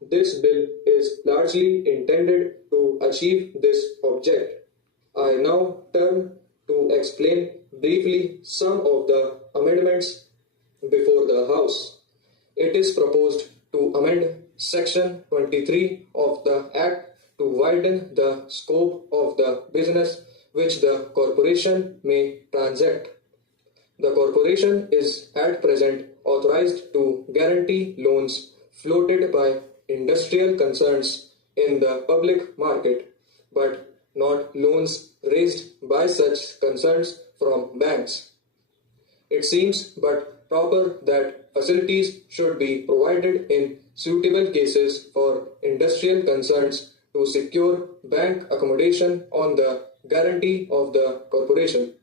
This bill is largely intended to achieve this object. I now turn to explain briefly some of the amendments before the House. It is proposed to amend Section 23 of the Act to widen the scope of the business which the corporation may transact. The corporation is at present authorized to guarantee loans floated by industrial concerns in the public market, but not loans raised by such concerns from banks. It seems but proper that facilities should be provided in suitable cases for industrial concerns to secure bank accommodation on the guarantee of the corporation.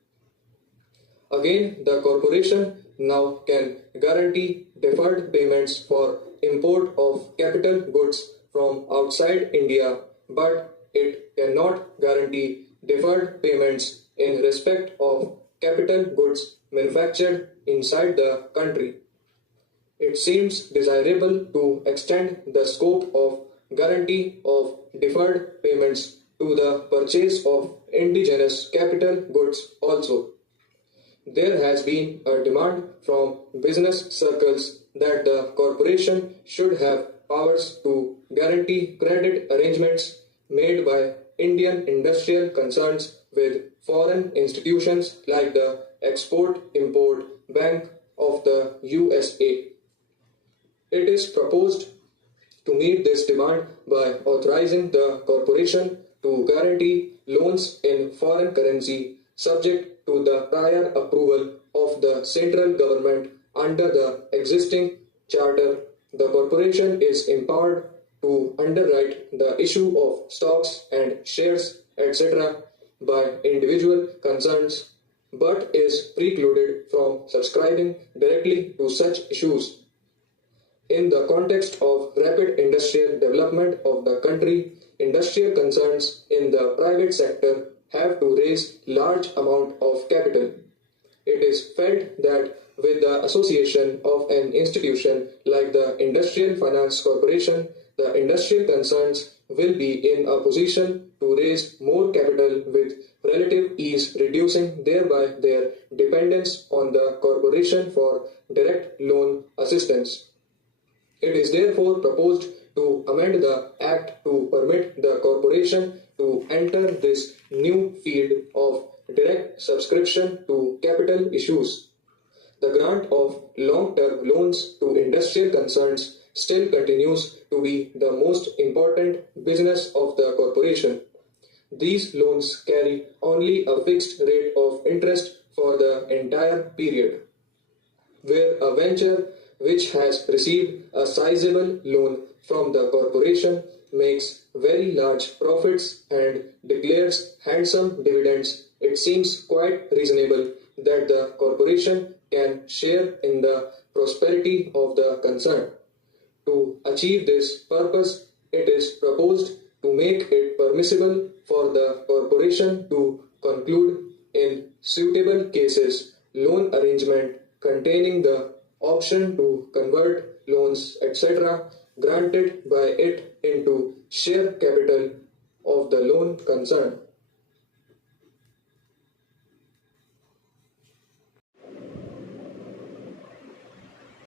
Again, the corporation now can guarantee deferred payments for import of capital goods from outside India, but it cannot guarantee deferred payments in respect of capital goods manufactured inside the country. It seems desirable to extend the scope of guarantee of deferred payments to the purchase of indigenous capital goods also. There has been a demand from business circles that the corporation should have powers to guarantee credit arrangements made by Indian industrial concerns with foreign institutions like the Export-Import Bank of the USA. It is proposed to meet this demand by authorizing the corporation to guarantee loans in foreign currency subject to the prior approval of the central government under the existing charter. The corporation is empowered to underwrite the issue of stocks and shares, etc. by individual concerns, but is precluded from subscribing directly to such issues. In the context of rapid industrial development of the country, industrial concerns in the private sector have to raise large amount of capital. It is felt that with the association of an institution like the Industrial Finance Corporation, the industrial concerns will be in a position to raise more capital with relative ease, reducing thereby their dependence on the corporation for direct loan assistance. It is therefore proposed to amend the Act to permit the corporation to enter this new field of direct subscription to capital issues. The grant of long-term loans to industrial concerns still continues to be the most important business of the corporation. These loans carry only a fixed rate of interest for the entire period. Where a venture which has received a sizable loan from the corporation makes very large profits and declares handsome dividends, it seems quite reasonable that the corporation can share in the prosperity of the concern. To achieve this purpose, it is proposed to make it permissible for the corporation to conclude in suitable cases loan arrangement containing the option to convert loans, etc., granted by it into share capital of the loan concern.